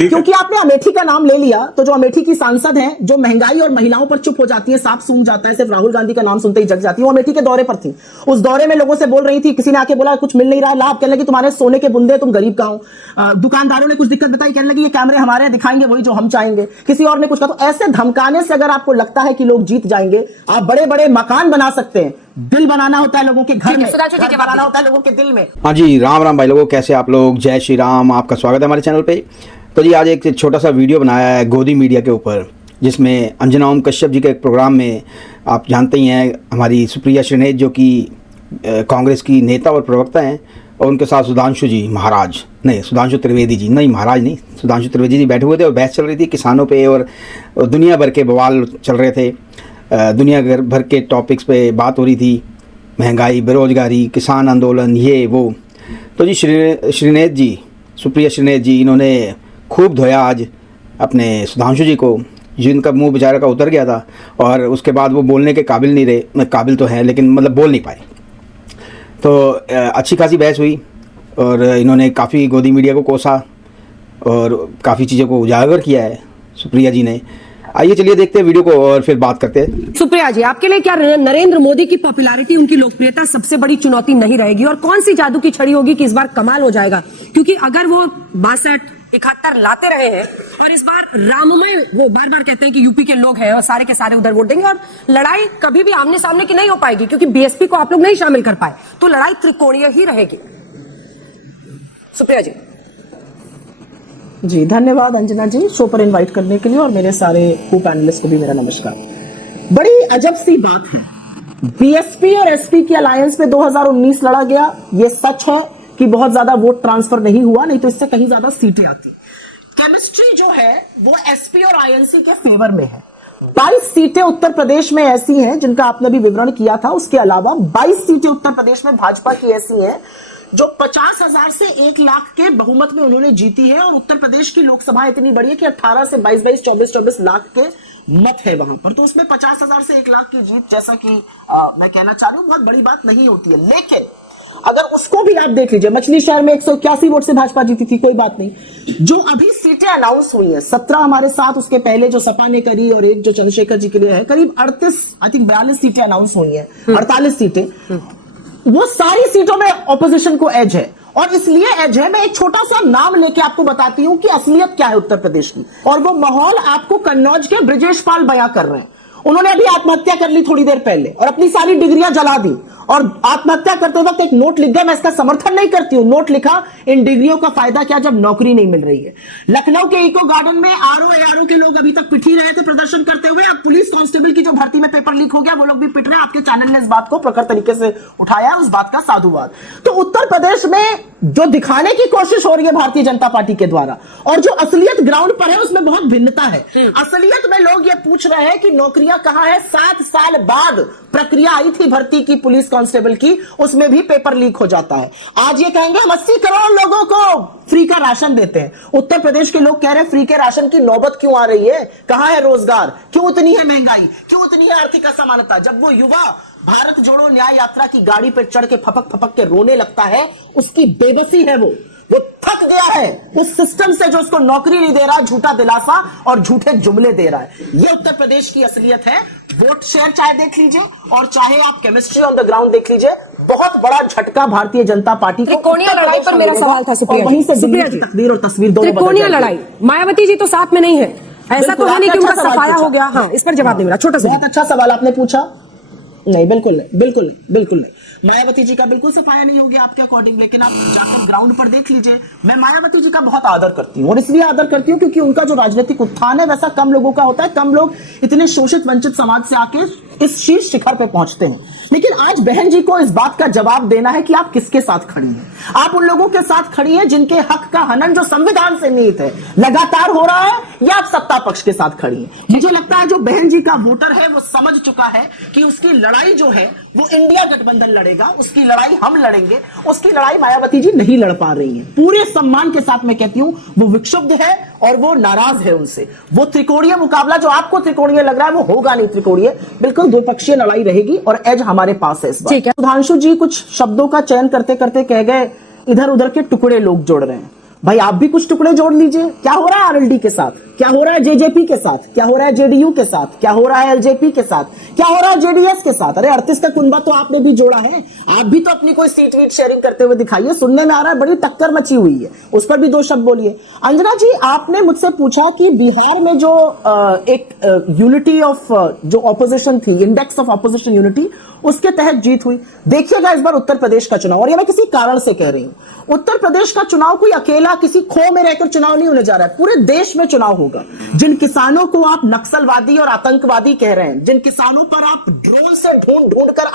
क्योंकि आपने अमेठी का नाम ले लिया, तो जो अमेठी की सांसद हैं, जो महंगाई और महिलाओं पर चुप हो जाती है, सांप सूंघ जाता है, सिर्फ राहुल गांधी का नाम सुनते ही जग जाती है, वो अमेठी के दौरे पर थी। उस दौरे में लोगों से बोल रही थी, किसी ने आके बोला कुछ मिल नहीं रहा लाभ, कहने लगी तुम्हारे सोने के बुंदे, तुम गरीब का हो। दुकानदारों ने कुछ दिक्कत बताई, कहने लगी ये कैमरे हमारे दिखाएंगे वही जो हम चाहेंगे। किसी और ने कुछ कहा। तो ऐसे धमकाने से अगर आपको लगता है कि लोग जीत जाएंगे, आप बड़े बड़े मकान बना सकते हैं, दिल बनाना होता है लोगों के घर में, घर बनाना होता है लोगों के दिल में। हाँ जी, राम राम भाई लोगों, कैसे आप लोग? जय श्री राम, आपका स्वागत है हमारे चैनल पे। तो जी आज एक छोटा सा वीडियो बनाया है गोदी मीडिया के ऊपर, जिसमें अंजना ओम कश्यप जी के एक प्रोग्राम में आप जानते ही हैं हमारी सुप्रिया श्रीनेत जो कि कांग्रेस की नेता और प्रवक्ता हैं, और उनके साथ सुधांशु त्रिवेदी जी बैठे हुए थे और बहस चल रही थी किसानों पे, और दुनिया भर के बवाल चल रहे थे, दुनिया भर के टॉपिक्स पे बात हो रही थी, महंगाई, बेरोजगारी, किसान आंदोलन, ये वो। तो जी सुप्रिया श्रीनेत जी इन्होंने खूब धोया आज अपने सुधांशु जी को, जिनका मुंह बेचारा का उतर गया था, और उसके बाद वो बोलने के काबिल नहीं रहे। काबिल तो हैं लेकिन मतलब बोल नहीं पाए। तो अच्छी खासी बहस हुई और इन्होंने काफ़ी गोदी मीडिया को कोसा और काफ़ी चीज़ों को उजागर किया है सुप्रिया जी ने। आइए चलिए देखते हैं वीडियो को और फिर बात करते हैं। सुप्रिया जी, आपके लिए क्या नरेंद्र मोदी की पॉपुलैरिटी, उनकी लोकप्रियता सबसे बड़ी चुनौती नहीं रहेगी, और कौन सी जादू की छड़ी होगी कि इस बार कमाल हो जाएगा? क्योंकि अगर वो 62-71 लाते रहे हैं और इस बार राममय, वो बार बार कहते हैं कि यूपी के लोग हैं और सारे के सारे उधर वोट देंगे, और लड़ाई कभी भी आमने सामने की नहीं हो पाएगी क्योंकि बीएसपी को आप लोग नहीं शामिल कर पाए, तो लड़ाई त्रिकोणीय ही रहेगी। सुप्रिया जी धन्यवाद अंजना जी, शो पर इनवाइट करने के लिए, और मेरे सारे को पैनलिस्ट को भी मेरा नमस्कार। बड़ी अजब सी बात है, बीएसपी और एसपी की अलायंस में 2019 लड़ा गया, ये सच है कि बहुत ज्यादा वोट ट्रांसफर नहीं हुआ, नहीं तो इससे कहीं ज्यादा सीटें आती। केमिस्ट्री जो है वो एसपी और आईएनसी के फेवर में है। 22 सीटें उत्तर प्रदेश में ऐसी हैं जिनका आपने भी विवरण किया था, उसके अलावा 22 सीटें उत्तर प्रदेश में भाजपा की ऐसी हैं जो 50,000 से 1 लाख के बहुमत में उन्होंने जीती है, और उत्तर प्रदेश की लोकसभा इतनी बड़ी है कि 18 से 22, 24 लाख के मत है वहां पर। तो उसमें 50,000 से 1 लाख की जीत, जैसा कि मैं कहना चाह रही हूं, बहुत बड़ी बात नहीं होती है। लेकिन अगर उसको भी आप देख लीजिए, मछली शहर में 181 वोट से भाजपा जीती थी, कोई बात नहीं। जो अभी सीटें अनाउंस हुई हैं 17 हमारे साथ, उसके पहले जो सपा ने करी और एक जो चंद्रशेखर जी के लिए है, करीब 42 सीटें अनाउंस हुई हैं, 48 सीटें, वो सारी सीटों में ऑपोजिशन को एज है। और इसलिए एज है, मैं एक छोटा सा नाम लेके आपको बताती हूं कि असलियत क्या है उत्तर प्रदेश की, और वो माहौल आपको कन्नौज के ब्रिजेश पाल बयां कर रहे हैं। उन्होंने अभी आत्महत्या कर ली थोड़ी देर पहले और अपनी सारी डिग्रियां जला दी, और आत्महत्या करते वक्त एक नोट लिख गया। मैं इसका समर्थन नहीं करती हूं, नोट लिखा, इन डिग्रियों का फायदा क्या जब नौकरी नहीं मिल रही है। लखनऊ के इको गार्डन में आरओ के लोग अभी तक पिट ही रहे थे प्रदर्शन करते हुए। अब पुलिस कांस्टेबल की जो भर्ती में पेपर लीक हो गया, वो लोग भी पिट रहे हैं। आपके चैनल ने इस बात को प्रखर तरीके से उठाया, उस बात का साधुवाद। तो उत्तर प्रदेश में जो दिखाने की कोशिश हो रही है भारतीय जनता पार्टी के द्वारा, और जो असलियत ग्राउंड पर है, उसमें बहुत भिन्नता है। असलियत में लोग ये पूछ रहे हैं कि नौकरियां कहां है। 7 साल बाद प्रक्रिया आई थी भर्ती की पुलिस कांस्टेबल की, उसमें भी पेपर लीक हो जाता है। आज ये कहेंगे हम 80 करोड़ लोगों को फ्री का राशन देते हैं। उत्तर प्रदेश के लोग कह रहे हैं फ्री के राशन की नौबत क्यों आ रही है, कहां है रोजगार, क्यों इतनी है महंगाई, क्यों इतनी है आर्थिक असमानता। जब वो युवा भारत जोड़ो न्याय यात्रा की गाड़ी पर चढ़ के फपक के रोने लगता है, उसकी बेबसी है, वो थक गया है उस सिस्टम से जो उसको नौकरी नहीं दे रहा, झूठा दिलासा और झूठे जुमले दे रहा है। ये उत्तर प्रदेश की असलियत है। वोट शेयर चाहे देख लीजिए और चाहे आप केमिस्ट्री ऑन द ग्राउंड देख लीजिए, बहुत बड़ा झटका भारतीय जनता पार्टी को। त्रिकोणीय लड़ाई पर मेरा सवाल था सुप्रिया, वहीं से तकदीर और तस्वीर दोनों त्रिकोणीय लड़ाई। मायावती जी तो साथ में नहीं है, ऐसा तो नहीं कि उनका सफाया हो गया। हाँ, इस पर जवाब नहीं मिला। छोटा सा बहुत अच्छा सवाल आपने पूछा। नहीं, बिल्कुल नहीं। मायावती जी का बिल्कुल सफाया नहीं हो गया आपके अकॉर्डिंग, लेकिन आप जाकर ग्राउंड पर देख लीजिए। मैं मायावती जी का बहुत आदर करती हूँ, और इसलिए आदर करती हूँ क्योंकि उनका जो राजनीतिक उत्थान है वैसा कम लोगों का होता है। कम लोग इतने शोषित वंचित समाज से आके इस शीर्ष शिखर पे पहुंचते हैं। लेकिन आज बहन जी को इस बात का जवाब देना है कि आप किसके साथ खड़ी हैं। आप उन लोगों के साथ खड़ी हैं जिनके हक का हनन जो संविधान से निहित है लगातार हो रहा है, या आप सत्ता पक्ष के साथ खड़ी हैं। मुझे लगता है जो बहन जी का वोटर है वो समझ चुका है कि उसकी लड़ाई जो है वो इंडिया गठबंधन लड़ेगा, उसकी लड़ाई हम लड़ेंगे, उसकी लड़ाई मायावती जी नहीं लड़ पा रही हैं। पूरे सम्मान के साथ मैं कहती हूं वो विक्षुब्ध है और वो नाराज है उनसे। वो त्रिकोणीय मुकाबला जो आपको त्रिकोणीय लग रहा है वो होगा नहीं त्रिकोणीय, बिल्कुल द्विपक्षीय लड़ाई रहेगी, और एज हमारे पास है इस बार। सुधांशु जी कुछ शब्दों का चयन करते करते कह गए इधर उधर के टुकड़े लोग जोड़ रहे हैं। भाई आप भी कुछ टुकड़े जोड़ लीजिए। क्या हो रहा है आरएलडी के साथ, क्या हो रहा है जेजेपी के साथ, क्या हो रहा है जेडीयू के साथ, क्या हो रहा है एलजेपी के साथ, क्या हो रहा है जेडीएस के साथ। अरे 38 का कुनबा तो आपने भी जोड़ा है। आप भी तो अपनी कोई सीट वीट शेयरिंग करते हुए दिखाइए। सुनने में आ रहा है बड़ी टक्कर मची हुई है, उस पर भी 2 शब्द बोलिए। अंजना जी, आपने मुझसे पूछा कि बिहार में जो एक यूनिटी ऑफ जो ऑपोजिशन थी, इंडेक्स ऑफ ऑपोजिशन यूनिटी, उसके तहत जीत हुई। देखिएगा इस बार उत्तर प्रदेश का चुनाव, और ये मैं किसी कारण से कह रही हूं, उत्तर प्रदेश का चुनाव कोई अकेला किसी खो में रहकर चुनाव नहीं होने जा रहा है, पूरे देश में चुनाव होगा। जिन किसानों को आप नक्सलवादी और आतंकवादी कह रहे हैं, जिन किसानों पर आप ड्रोन से ढूंढ कर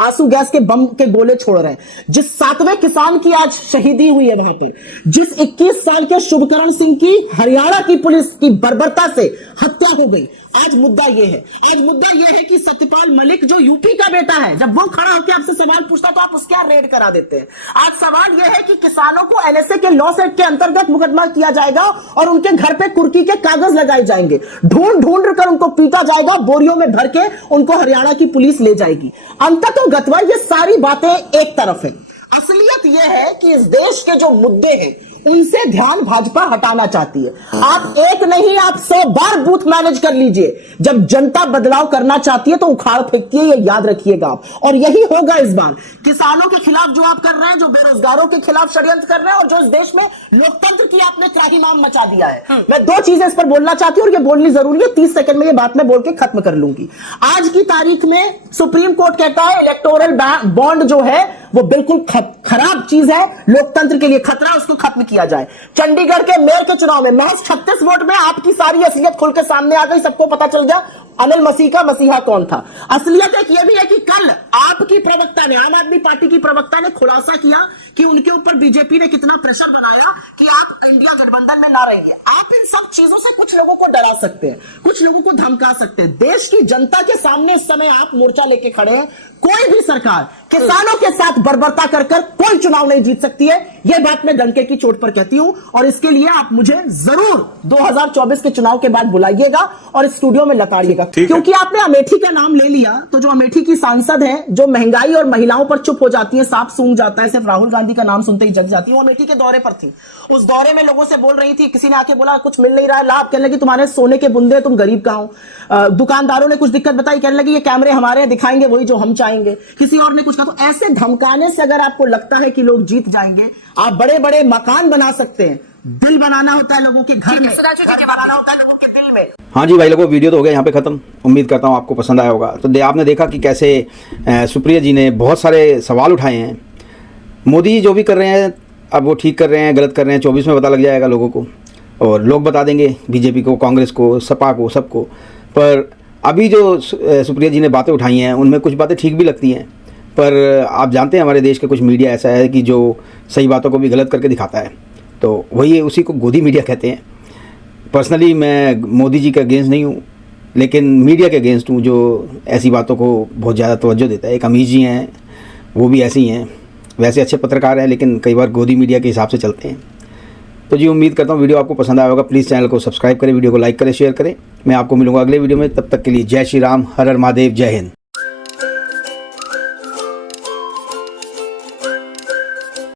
आंसू गैस के बम के गोले छोड़ रहे हैं, जिस 7वें किसान की आज शहीदी हुई है वहां पर, जिस 21 साल के शुभकरण सिंह की हरियाणा की पुलिस की बर्बरता से हत्या हो गई, आज मुद्दा यह है, आज मुद्दा यह है कि सत्यपाल मलिक जो यूपी का बेटा है, जब वो खड़ा होकर आपसे सवाल पूछता तो आप उसके यहाँ रेड करा देते हैं। आज सवाल यह है कि किसानों को एनएसए के लॉ सेट के अंतर्गत मुकदमा किया जाएगा और उनके घर पे कुर्की के कागज लगाए जाएंगे, ढूंढ कर उनको पीटा जाएगा, बोरियों में भर के उनको हरियाणा की पुलिस ले जाएगी। अंततोगत्वा ये सारी बातें एक तरफ है, असलियत यह है कि इस देश के जो मुद्दे हैं उनसे ध्यान भाजपा हटाना चाहती है। आप एक नहीं, आप 100 बार बूथ मैनेज कर लीजिए। जब जनता बदलाव करना चाहती है तो उखाड़ फेंकती है, ये याद रखिएगा आप। और यही होगा इस बार। किसानों के खिलाफ जो आप कर रहे हैं, जो बेरोजगारों के खिलाफ षड्यंत्र कर रहे हैं, और जो इस देश में लोकतंत्र की आपने त्राहिमाम मचा दिया है। मैं 2 चीजें इस पर बोलना चाहती हूं और ये बोलनी जरूरी है। 30 सेकंड में ये बात मैं बोल के खत्म कर लूंगी। आज की तारीख में सुप्रीम कोर्ट कहता है इलेक्टोरल बॉन्ड जो है वो बिल्कुल खराब चीज है, लोकतंत्र के लिए खतरा, उसको खत्म किया जाए। चंडीगढ़ के मेयर के चुनाव में महज 36 वोट में आपकी सारी असलियत खुल के सामने आ गई, सबको पता चल गया अनिल मसीह का मसीहा कौन था। असलियत एक यह भी है कि कल आपकी प्रवक्ता ने, आम आदमी पार्टी की प्रवक्ता ने खुलासा किया कि उनके ऊपर बीजेपी ने कितना प्रेशर बनाया कि आप इंडिया गठबंधन में ना रहिए। आप इन सब चीजों से कुछ लोगों को डरा सकते हैं, कुछ लोगों को धमका सकते हैं। देश की जनता के सामने इस समय आप मोर्चा लेके खड़े हैं। कोई भी सरकार किसानों के साथ बर्बरता कर कोई चुनाव नहीं जीत सकती है, यह बात मैं डंके की चोट पर कहती हूं। और इसके लिए आप मुझे जरूर 2024 के चुनाव के बाद बुलाइएगा और इस स्टूडियो में लताड़िएगा, क्योंकि आपने अमेठी का नाम ले लिया। तो जो अमेठी की सांसद है, जो महंगाई और महिलाओं पर चुप हो जाती है, सांप सूंघ जाता है, सिर्फ राहुल गांधी का नाम सुनते ही जग जाती है, वो अमेठी के दौरे पर थी। उस दौरे में लोगों से बोल रही थी, किसी ने आके बोला कुछ मिल नहीं रहा है लाभ, कहने लगी तुम्हारे सोने के बुंदे, तुम गरीब कहां हो। दुकानदारों ने कुछ दिक्कत बताई, कहने लगी ये कैमरे हमारे दिखाएंगे वही जो हम चाहेंगे। किसी और ने कुछ कहा। तो ऐसे धमकाने से अगर आपको लगता है कि लोग जीत जाएंगे, आप बड़े बड़े मकान बना सकते हैं, दिल बनाना होता है लोगों के घर में, घर बनाना होता है लोगों के दिल में। हाँ जी भाई लोगों, वीडियो तो हो गया यहाँ पे ख़त्म। उम्मीद करता हूँ आपको पसंद आया होगा। तो आपने देखा कि कैसे सुप्रिया जी ने बहुत सारे सवाल उठाए हैं। मोदी जी जो भी कर रहे हैं, अब वो ठीक कर रहे हैं, गलत कर रहे हैं, 24 में पता लग जाएगा लोगों को, और लोग बता देंगे बीजेपी को, कांग्रेस को, सपा को, सबको। पर अभी जो सुप्रिया जी ने बातें उठाई हैं उनमें कुछ बातें ठीक भी लगती हैं, पर आप जानते हैं हमारे देश का कुछ मीडिया ऐसा है कि जो सही बातों को भी गलत करके दिखाता है। तो वही उसी को गोदी मीडिया कहते हैं। पर्सनली मैं मोदी जी के अगेंस्ट नहीं हूँ, लेकिन मीडिया के अगेंस्ट हूँ जो ऐसी बातों को बहुत ज़्यादा तवज्जो देता है। एक अमीर जी हैं, वो भी ऐसे ही हैं, वैसे अच्छे पत्रकार हैं लेकिन कई बार गोदी मीडिया के हिसाब से चलते हैं। तो जी उम्मीद करता हूँ वीडियो आपको पसंद आया होगा। प्लीज़ चैनल को सब्सक्राइब करें, वीडियो को लाइक करें, शेयर करें। मैं आपको मिलूंगा अगले वीडियो में, तब तक के लिए जय श्री राम, हर हर महादेव, जय हिंद।